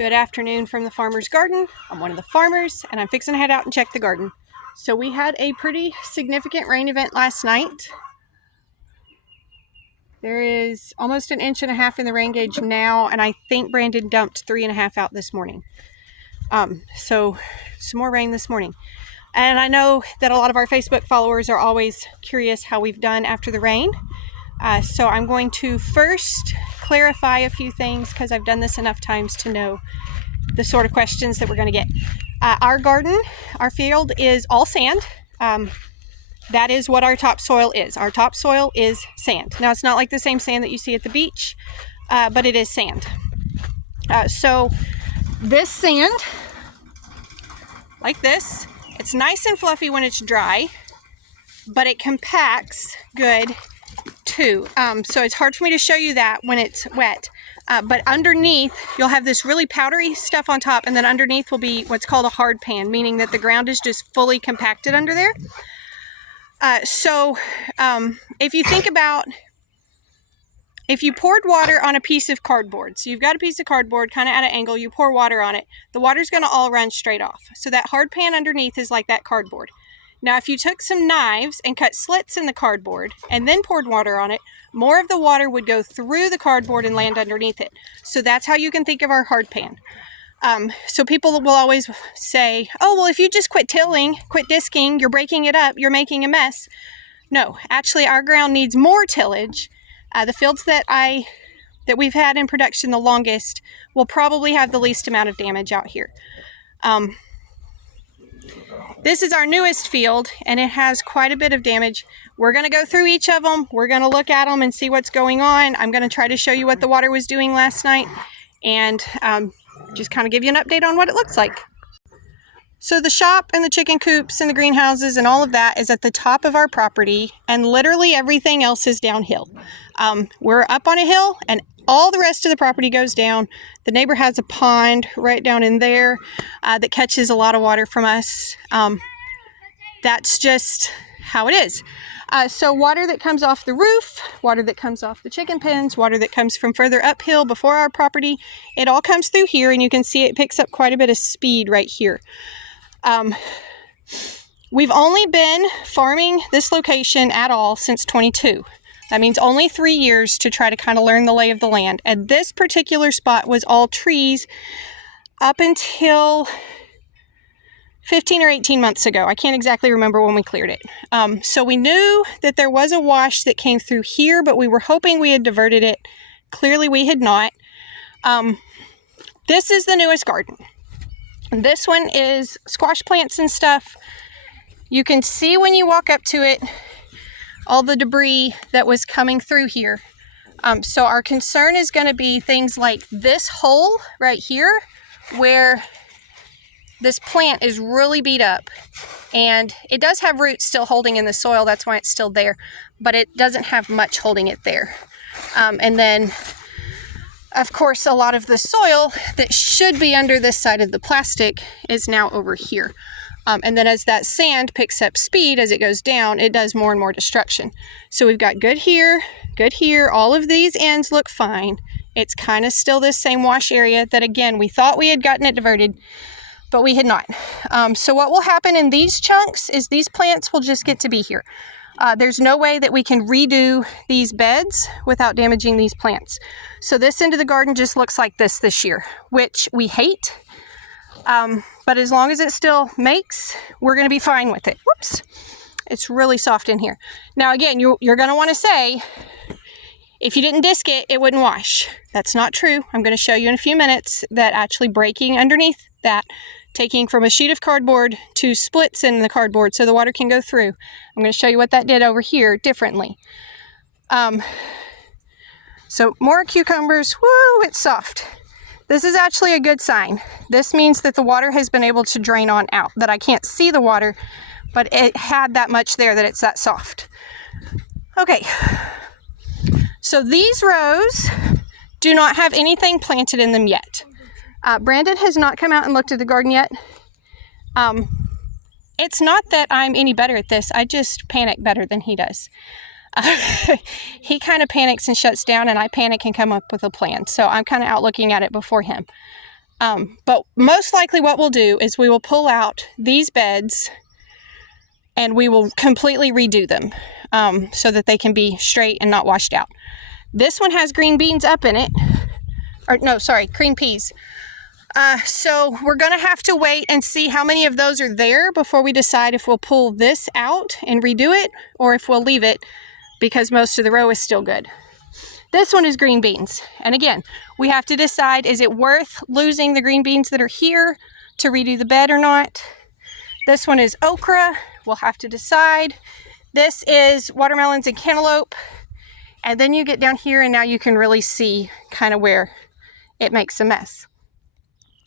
Good afternoon from the farmer's garden. I'm one of the farmers and I'm fixing to head out and check the garden. So we had a pretty significant rain event last night. There is almost 1.5 inches in the rain gauge now, and I think Brandon dumped 3.5 out this morning. So some more rain this morning. And I know that a lot of our Facebook followers are always curious how we've done after the rain. So I'm going to first clarify a few things because I've done this enough times to know the sort of questions that we're going to get. Our garden, our field is all sand. That is what our topsoil is. Our topsoil is sand. Now, it's not like the same sand that you see at the beach, but it is sand. So this sand, like this, it's nice and fluffy when it's dry, but it compacts good too. So it's hard for me to show you that when it's wet. But underneath, you'll have this really powdery stuff on top, and then underneath will be what's called a hard pan, meaning that the ground is just fully compacted under there. If you think about, if you poured water on a piece of cardboard, so you've got a piece of cardboard kind of at an angle, you pour water on it, the water's going to all run straight off. So that hard pan underneath is like that cardboard. Now, if you took some knives and cut slits in the cardboard and then poured water on it, more of the water would go through the cardboard and land underneath it. So that's how you can think of our hard pan. So people will always say, oh, well, if you just quit tilling, quit disking, you're breaking it up, you're making a mess. No, actually, our ground needs more tillage. The fields that we've had in production the longest will probably have the least amount of damage out here. This is our newest field, and it has quite a bit of damage. We're going to go through each of them. We're going to look at them and see what's going on. I'm going to try to show you what the water was doing last night, and just kind of give you an update on what it looks like. So the shop and the chicken coops and the greenhouses and all of that is at the top of our property, and literally everything else is downhill. We're up on a hill, and all the rest of the property goes down. The neighbor has a pond right down in there that catches a lot of water from us. That's just how it is. So water that comes off the roof, water that comes off the chicken pens, water that comes from further uphill before our property, it all comes through here, and you can see it picks up quite a bit of speed right here. We've only been farming this location at all since 22. That means only 3 years to try to kind of learn the lay of the land. And this particular spot was all trees up until 15 or 18 months ago. I can't exactly remember when we cleared it. So we knew that there was a wash that came through here, but we were hoping we had diverted it. Clearly we had not. This is the newest garden. This one is squash plants and stuff. You can see when you walk up to it all the debris that was coming through here. So our concern is going to be things like this hole right here where this plant is really beat up, and it does have roots still holding in the soil. That's why it's still there, but it doesn't have much holding it there. And then of course, a lot of the soil that should be under this side of the plastic is now over here. And then as that sand picks up speed as it goes down, it does more and more destruction. So we've got good here, good here. All of these ends look fine. It's kind of still this same wash area that, again, we thought we had gotten it diverted, but we had not. So what will happen in these chunks is these plants will just get to be here. There's no way that we can redo these beds without damaging these plants. So this end of the garden just looks like this year, which we hate. But as long as it still makes, we're going to be fine with it. Whoops. It's really soft in here. Now, again, you're going to want to say, if you didn't disc it, it wouldn't wash. That's not true. I'm going to show you in a few minutes that actually breaking underneath that, taking from a sheet of cardboard to splits in the cardboard so the water can go through. I'm going to show you what that did over here differently. So more cucumbers. Woo, it's soft. This is actually a good sign. This means that the water has been able to drain on out, that I can't see the water, but it had that much there that it's that soft. Okay, so these rows do not have anything planted in them yet. Brandon has not come out and looked at the garden yet. It's not that I'm any better at this. I just panic better than he does. He kind of panics and shuts down, and I panic and come up with a plan. So I'm kind of out looking at it before him. But most likely what we'll do is we will pull out these beds and we will completely redo them so that they can be straight and not washed out. This one has green beans up in it, or no, sorry, green peas. So we're going to have to wait and see how many of those are there before we decide if we'll pull this out and redo it or if we'll leave it because most of the row is still good. This one is green beans. And again, we have to decide, is it worth losing the green beans that are here to redo the bed or not? This one is okra. We'll have to decide. This is watermelons and cantaloupe. And then you get down here and now you can really see kind of where it makes a mess.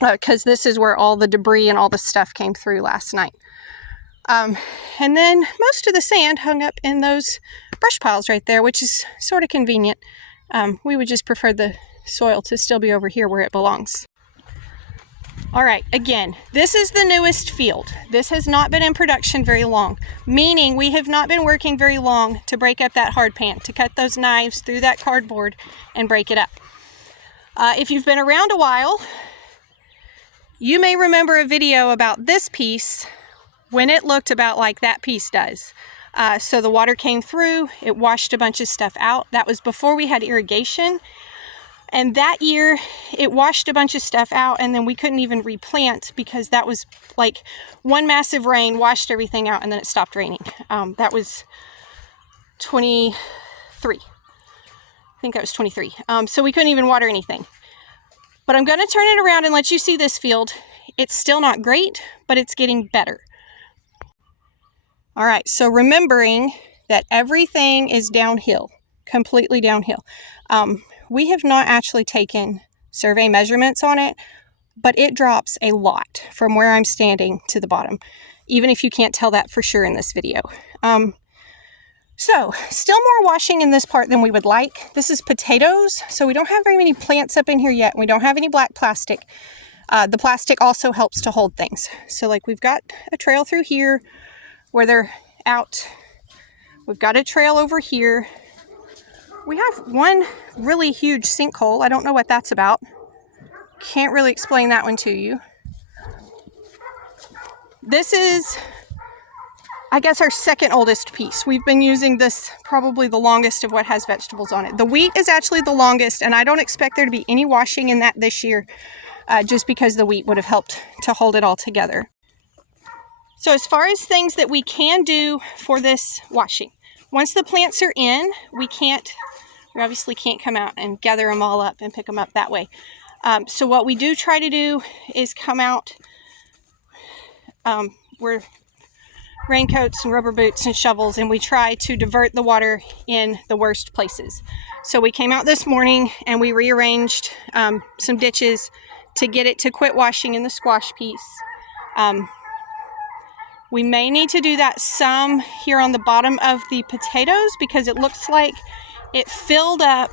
Because this is where all the debris and all the stuff came through last night. And then most of the sand hung up in those brush piles right there, which is sort of convenient. We would just prefer the soil to still be over here where it belongs. All right, again, this is the newest field. This has not been in production very long, meaning we have not been working very long to break up that hard pan, to cut those knives through that cardboard and break it up. If you've been around a while, you may remember a video about this piece when it looked about like that piece does. So the water came through, it washed a bunch of stuff out. That was before we had irrigation. And that year it washed a bunch of stuff out and then we couldn't even replant because that was like one massive rain washed everything out and then it stopped raining. That was 23. I think that was 23. So we couldn't even water anything. But I'm going to turn it around and let you see this field. It's still not great, but it's getting better. All right, so remembering that everything is downhill, completely downhill. We have not actually taken survey measurements on it, but it drops a lot from where I'm standing to the bottom, even if you can't tell that for sure in this video. So still more washing in this part than we would like. This is potatoes, so we don't have very many plants up in here yet. We don't have any black plastic. The plastic also helps to hold things. So like we've got a trail through here where they're out. We've got a trail over here. We have one really huge sinkhole. I don't know what that's about. Can't really explain that one to you. This is, I guess, our second oldest piece. We've been using this probably the longest of what has vegetables on it. The wheat is actually the longest, and I don't expect there to be any washing in that this year, just because the wheat would have helped to hold it all together. So as far as things that we can do for this washing, once the plants are in, we obviously can't come out and gather them all up and pick them up that way. So what we do try to do is come out, we're raincoats and rubber boots and shovels, and we try to divert the water in the worst places. So we came out this morning and we rearranged some ditches to get it to quit washing in the squash piece. We may need to do that some here on the bottom of the potatoes because it looks like it filled up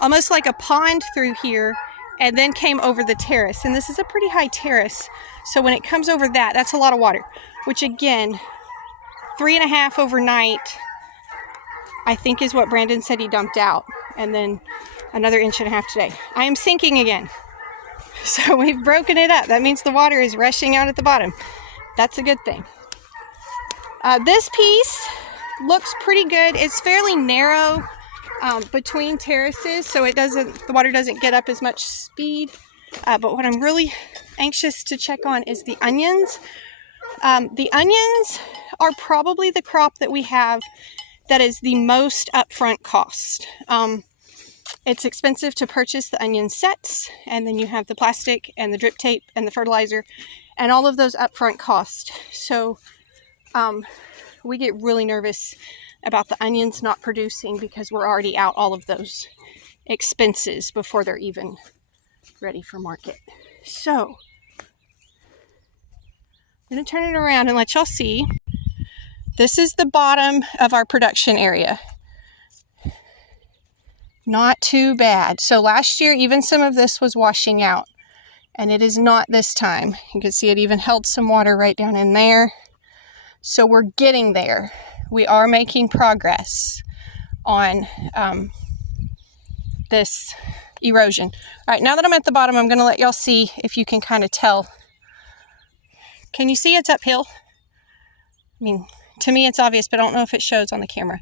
almost like a pond through here and then came over the terrace. And this is a pretty high terrace. So when it comes over that, that's a lot of water, which again, 3.5 overnight, I think is what Brandon said he dumped out. And then another 1.5 inches today. I am sinking again. So we've broken it up. That means the water is rushing out at the bottom. That's a good thing. This piece looks pretty good. It's fairly narrow between terraces, so the water doesn't get up as much speed. But what I'm really anxious to check on is the onions. The onions are probably the crop that we have that is the most upfront cost. It's expensive to purchase the onion sets, and then you have the plastic and the drip tape and the fertilizer and all of those upfront costs. So we get really nervous about the onions not producing because we're already out all of those expenses before they're even ready for market. So I'm going to turn it around and let y'all see. This is the bottom of our production area. Not too bad. So last year, even some of this was washing out, and it is not this time. You can see it even held some water right down in there. So we're getting there. We are making progress on this erosion. All right, now that I'm at the bottom, I'm going to let y'all see if you can kind of tell. Can you see it's uphill? I mean, to me it's obvious, but I don't know if it shows on the camera.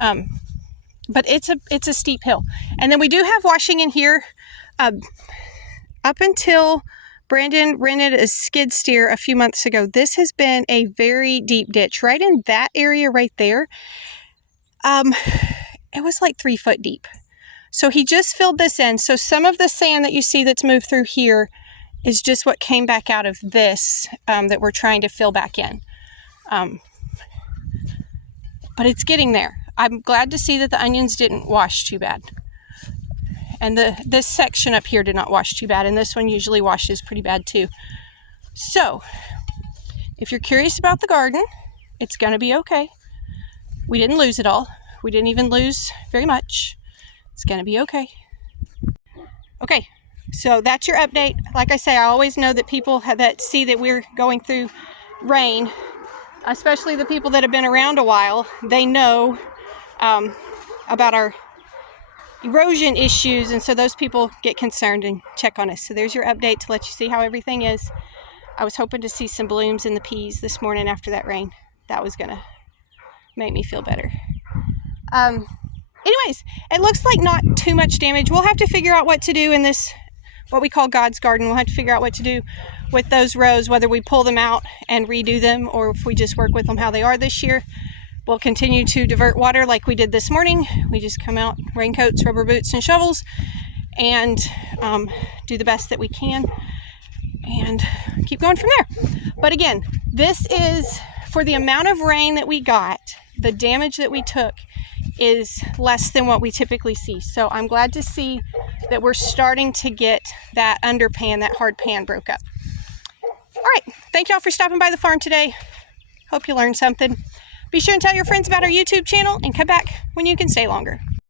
But it's a steep hill. And then we do have washing in here. Up until Brandon rented a skid steer a few months ago, this has been a very deep ditch. Right in that area right there, it was like 3 foot deep. So he just filled this in. So some of the sand that you see that's moved through here is just what came back out of this that we're trying to fill back in. But it's getting there. I'm glad to see that the onions didn't wash too bad. And this section up here did not wash too bad, and this one usually washes pretty bad too. So, if you're curious about the garden, it's going to be okay. We didn't lose it all. We didn't even lose very much. It's going to be okay. Okay, so that's your update. Like I say, I always know that people that see that we're going through rain, especially the people that have been around a while, they know about our erosion issues, and so those people get concerned and check on us. So there's your update to let you see how everything is. I was hoping to see some blooms in the peas this morning after that rain. That was gonna make me feel better. Anyways, it looks like not too much damage. We'll have to figure out what to do in this, what we call God's garden. We'll have to figure out what to do with those rows, whether we pull them out and redo them, or if we just work with them how they are this year. We'll continue to divert water like we did this morning. We just come out, raincoats, rubber boots, and shovels, and do the best that we can, and keep going from there. But again, this is, for the amount of rain that we got, the damage that we took is less than what we typically see. So I'm glad to see that we're starting to get that underpan, that hard pan broke up. All right, thank y'all for stopping by the farm today. Hope you learned something. Be sure and tell your friends about our YouTube channel and come back when you can stay longer.